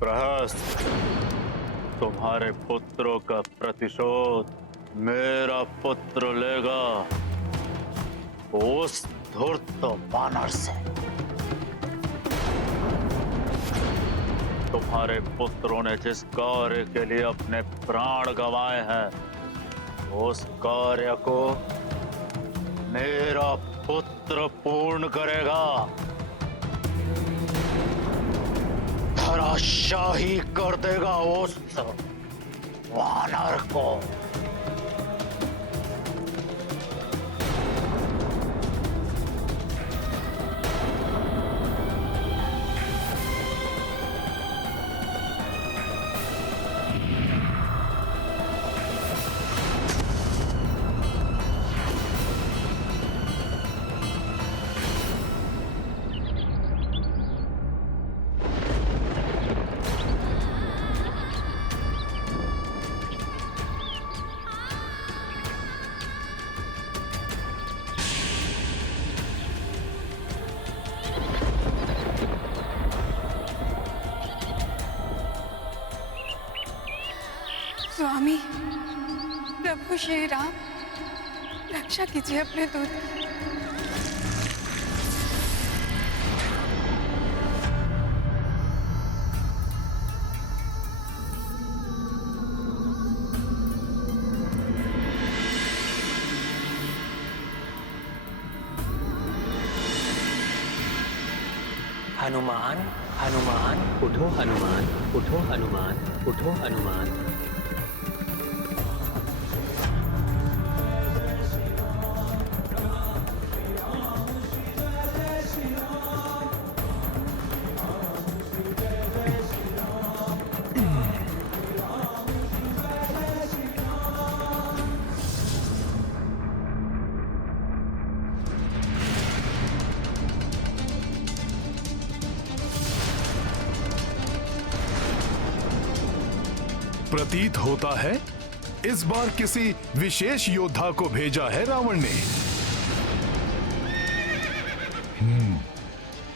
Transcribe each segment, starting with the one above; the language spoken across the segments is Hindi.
प्रहस्त, तुम्हारे पुत्रों का प्रतिशोध मेरा पुत्र लेगा उस धूर्त वानर से। तुम्हारे पुत्रों ने जिस कार्य के लिए अपने प्राण गंवाए हैं, उस कार्य को मेरा पुत्र पूर्ण करेगा। धराशाही कर देगा उस वानर को। स्वामी, प्रभु श्री राम, रक्षा कीजिए अपने दूत की। हनुमान, हनुमान, उठो हनुमान, उठो हनुमान, उठो हनुमान। प्रतीत होता है इस बार किसी विशेष योद्धा को भेजा है रावण ने।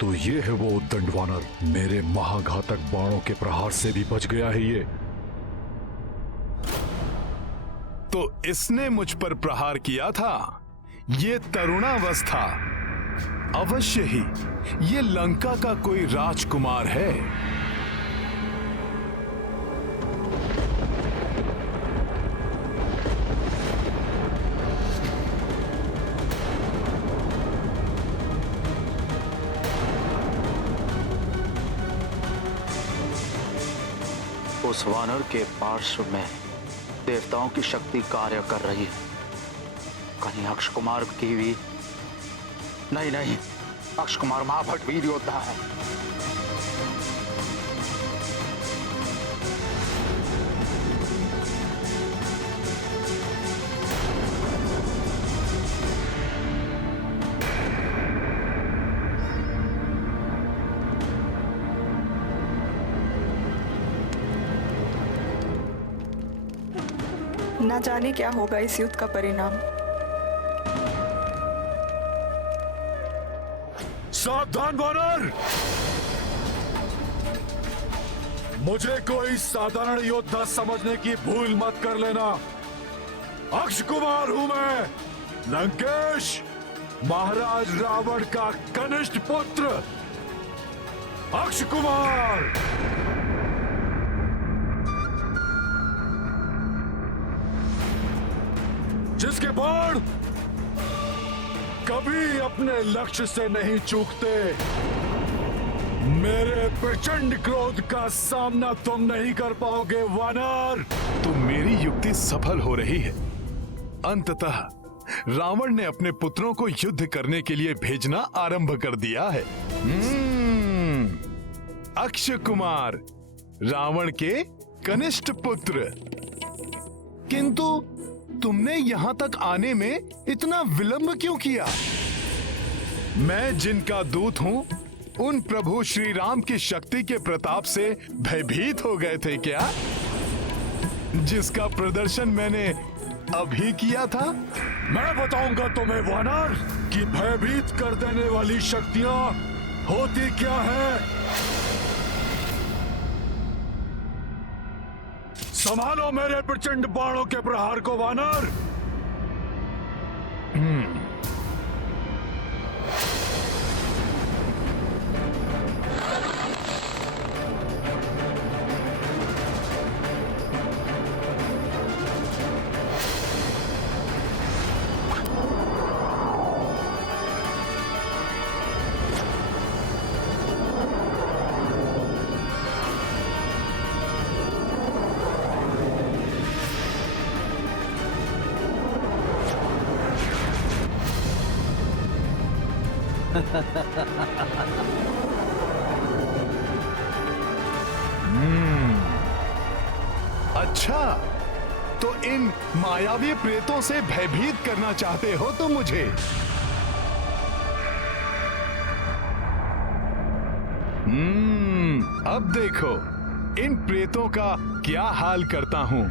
तो ये है वो उद्दंड वानर, मेरे महाघातक बाणों के प्रहार से भी बच गया है ये। तो इसने मुझ पर प्रहार किया था। ये तरुणावस्था, अवश्य ही ये लंका का कोई राजकुमार है। उस वानर के पार्श्व में देवताओं की शक्ति कार्य कर रही है। कहीं अक्ष कुमार की भी नहीं, अक्ष कुमार महाभट वीर योद्धा है। न जाने क्या होगा इस युद्ध का परिणाम। सावधान वानर! मुझे कोई साधारण योद्धा समझने की भूल मत कर लेना। अक्ष कुमार हूं मैं, लंकेश, महाराज रावण का कनिष्ठ पुत्र अक्ष कुमार। जिसके बाण कभी अपने लक्ष्य से नहीं चूकते। मेरे प्रचंड क्रोध का सामना तुम नहीं कर पाओगे वानर। तो मेरी युक्ति सफल हो रही है। अंततः रावण ने अपने पुत्रों को युद्ध करने के लिए भेजना आरंभ कर दिया है। अक्षय कुमार, रावण के कनिष्ठ पुत्र। किंतु तुमने यहां तक आने में इतना विलंब क्यों किया? मैं जिनका दूत हूं, उन प्रभु श्री राम की शक्ति के प्रताप से भयभीत हो गए थे क्या? जिसका प्रदर्शन मैंने अभी किया था। मैं बताऊंगा तुम्हें वानर कि भयभीत कर देने वाली शक्तियां होती क्या है। संभालो मेरे प्रचंड बाणों के प्रहार को वानर। अच्छा, तो इन मायावी प्रेतों से भयभीत करना चाहते हो तुम मुझे? अब देखो इन प्रेतों का क्या हाल करता हूं।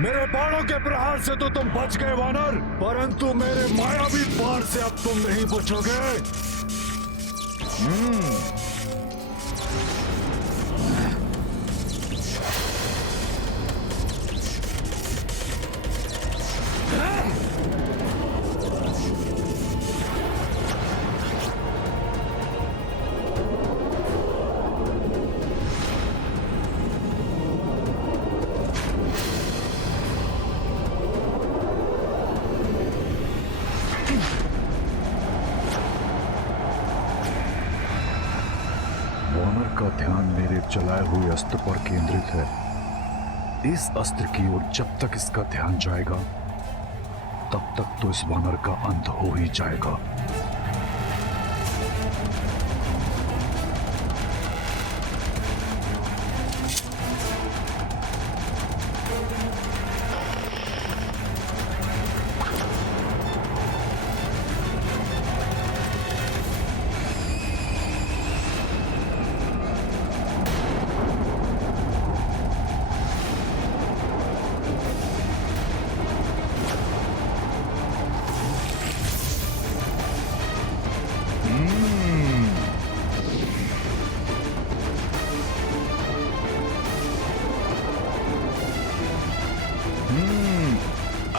मेरे बाणों के प्रहार से तो तुम बच गए वानर, परंतु मेरे मायावी बाण से अब तुम नहीं बचोगे। वानर का ध्यान मेरे चलाए हुए अस्त्र पर केंद्रित है। इस अस्त्र की ओर जब तक इसका ध्यान जाएगा तब तक तो इस वानर का अंत हो ही जाएगा।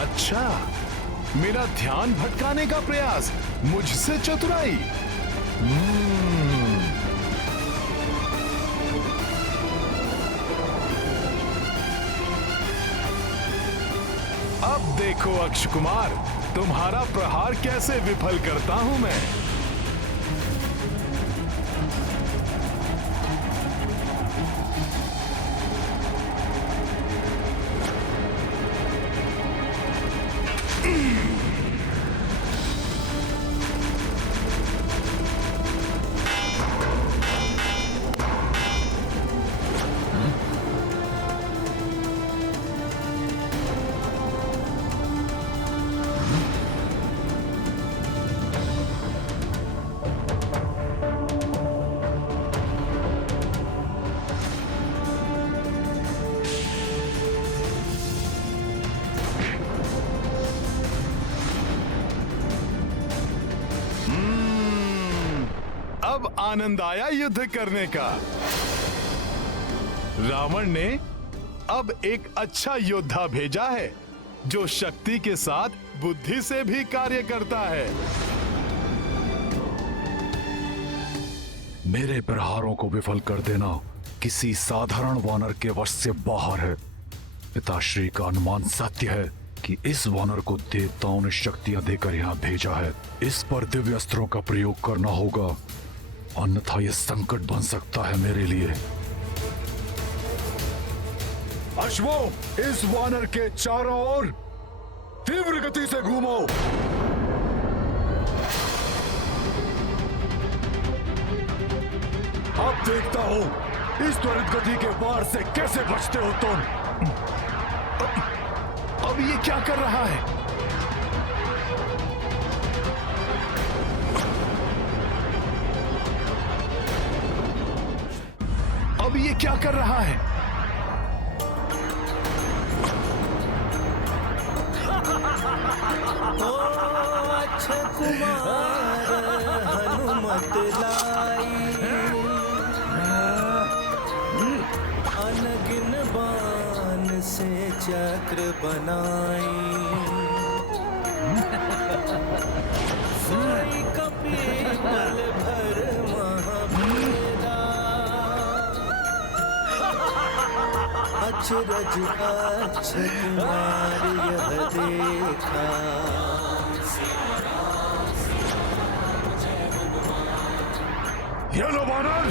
अच्छा, मेरा ध्यान भटकाने का प्रयास, मुझसे चतुराई। अब देखो अक्ष कुमार, तुम्हारा प्रहार कैसे विफल करता हूं मैं। अब आनंद आया युद्ध करने का। रावण ने अब एक अच्छा योद्धा भेजा है जो शक्ति के साथ बुद्धि से भी कार्य करता है। मेरे प्रहारों को विफल कर देना किसी साधारण वानर के वश से बाहर है। पिताश्री का अनुमान सत्य है कि इस वानर को देवताओं ने शक्तियां देकर यहाँ भेजा है। इस पर दिव्य अस्त्रों का प्रयोग करना होगा, अन्यथा यह संकट बन सकता है मेरे लिए। अश्वो, इस वानर के चारों ओर तीव्र गति से घूमो। अब देखता हूं इस त्वरित गति के बार से कैसे बचते हो तुम। अब ये क्या कर रहा है? अब ये क्या कर रहा है? अक्षय कुमार हनुमत लाई, अनगिन बाण से चक्र बनाई, सोई कपीपल भर महाबीरा, अचरज अक्षय कुमार यह देखा। ये लो वानर,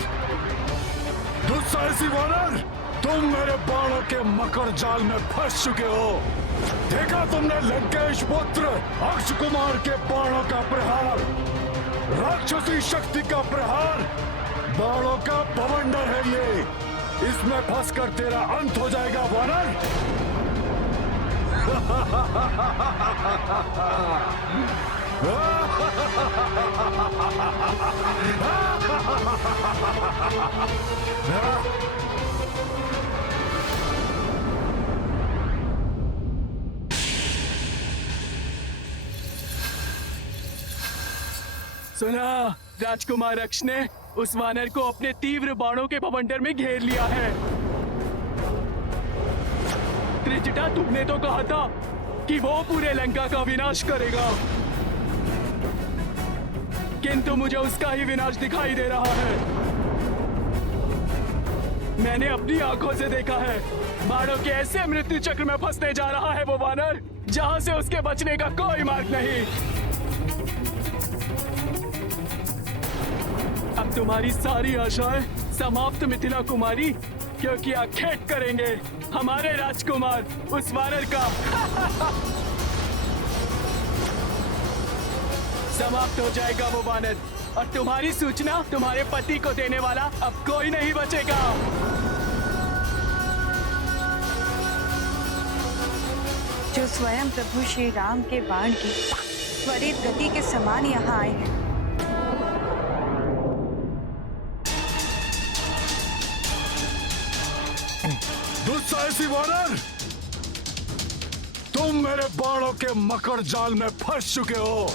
दुस्साहसी वानर, तुम मेरे बाणों के मकर जाल में फंस चुके हो। देखा तुमने लंकेश पुत्र अक्ष कुमार के बाणों का प्रहार, राक्षसी शक्ति का प्रहार, बाणों का बवंडर है ये। इसमें फंसकर तेरा अंत हो जाएगा वानर। सुना, राजकुमार अक्ष ने उस वानर को अपने तीव्र बाणों के बवंडर में घेर लिया है। त्रिजटा, तुमने तो कहा था कि वो पूरे लंका का विनाश करेगा, किंतु मुझे उसका ही विनाश दिखाई दे रहा है। मैंने अपनी आंखों से देखा है, बाणों के ऐसे मृत्यु चक्र में फंसने जा रहा है वो वानर, जहां से उसके बचने का कोई मार्ग नहीं। अब तुम्हारी सारी आशाएं समाप्त मिथिला कुमारी, क्योंकि आखेट करेंगे हमारे राजकुमार उस वानर का। समाप्त हो जाएगा वो वानर, और तुम्हारी सूचना तुम्हारे पति को देने वाला अब कोई नहीं बचेगा। जो स्वयं प्रभु श्री राम के बाण की त्वरित गति के समान यहाँ आए हैं। दुस्साहसी वानर, तुम मेरे बाणों के मकर जाल में फंस चुके हो।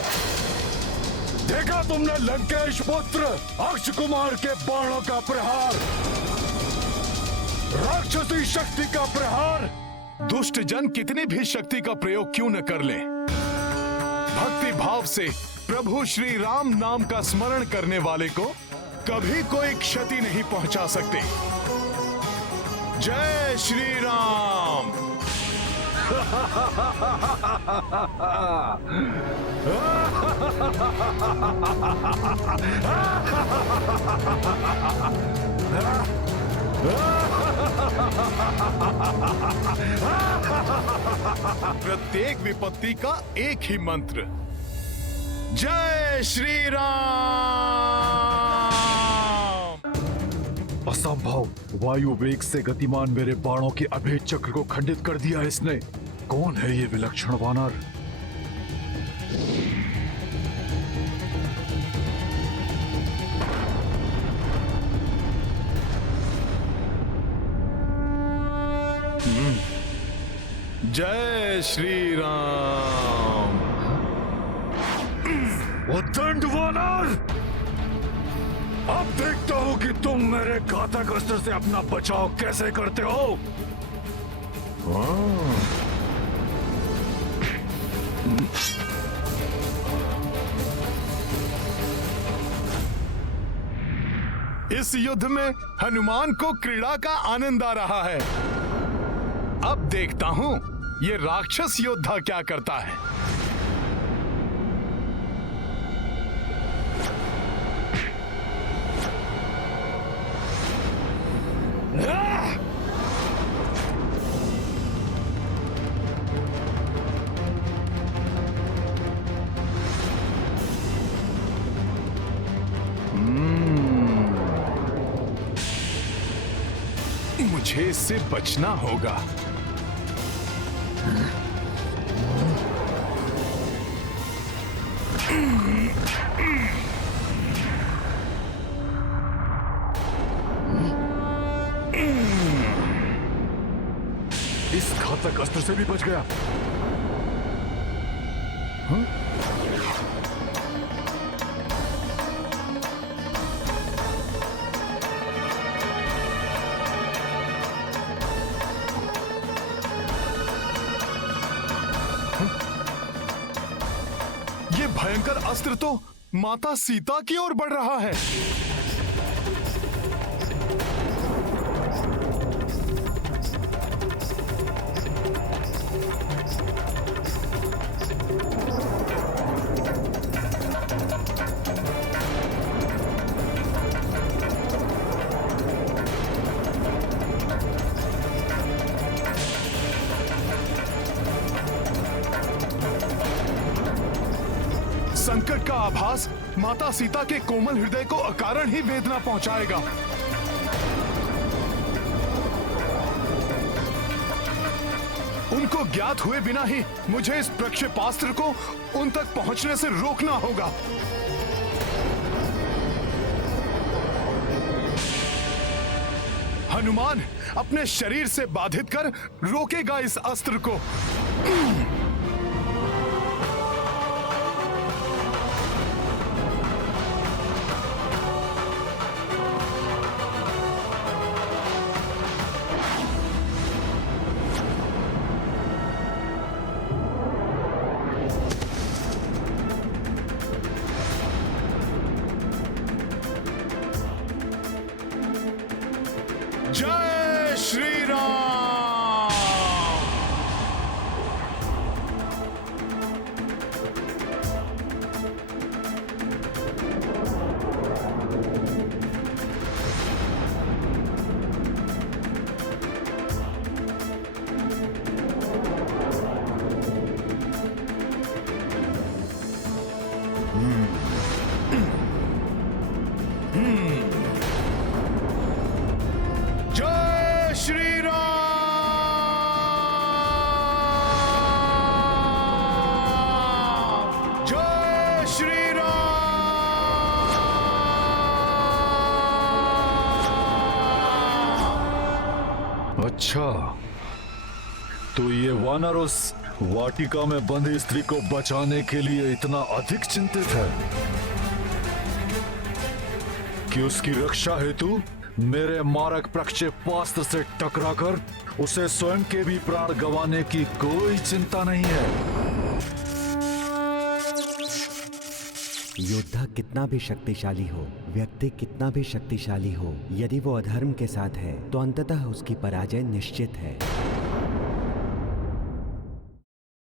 देखा तुमने लंकेश पुत्र अक्ष कुमार के बाणों का प्रहार, राक्षसी शक्ति का प्रहार। दुष्ट जन कितनी भी शक्ति का प्रयोग क्यों न कर ले, भक्ति भाव से प्रभु श्री राम नाम का स्मरण करने वाले को कभी कोई क्षति नहीं पहुंचा सकते। जय श्री राम। प्रत्येक विपत्ति का एक ही मंत्र, जय श्री राम। असंभव, वायु वेग से गतिमान मेरे बाणों के अभेद चक्र को खंडित कर दिया इसने। कौन है ये विलक्षण वानर? जय श्री राम। उद्दंड वानर, अब देखता हूं कि तुम मेरे घातक अस्त्र से अपना बचाव कैसे करते हो। इस युद्ध में हनुमान को क्रीड़ा का आनंद आ रहा है। अब देखता हूं ये राक्षस योद्धा क्या करता है। मुझे इससे बचना होगा। इस घातक अस्त्र से भी बच गया। ये भयंकर अस्त्र तो माता सीता की ओर बढ़ रहा है। संकट का आभास माता सीता के कोमल हृदय को अकारण ही वेदना पहुंचाएगा। उनको ज्ञात हुए बिना ही मुझे इस प्रक्षेपास्त्र को उन तक पहुंचने से रोकना होगा। हनुमान अपने शरीर से बाधित कर रोकेगा इस अस्त्र को। जय श्री राम। जय श्री राम। जय श्री राम। अच्छा, तो ये वानर उस वाटिका में बंधी स्त्री को बचाने के लिए इतना अधिक चिंतित है कि उसकी रक्षा हेतु मेरे मारक प्रक्षेपास्त्र से टकराकर उसे स्वयं के भी प्राण गंवाने की कोई चिंता नहीं है। योद्धा कितना भी शक्तिशाली हो, व्यक्ति कितना भी शक्तिशाली हो, यदि वो अधर्म के साथ है तो अंततः उसकी पराजय निश्चित है।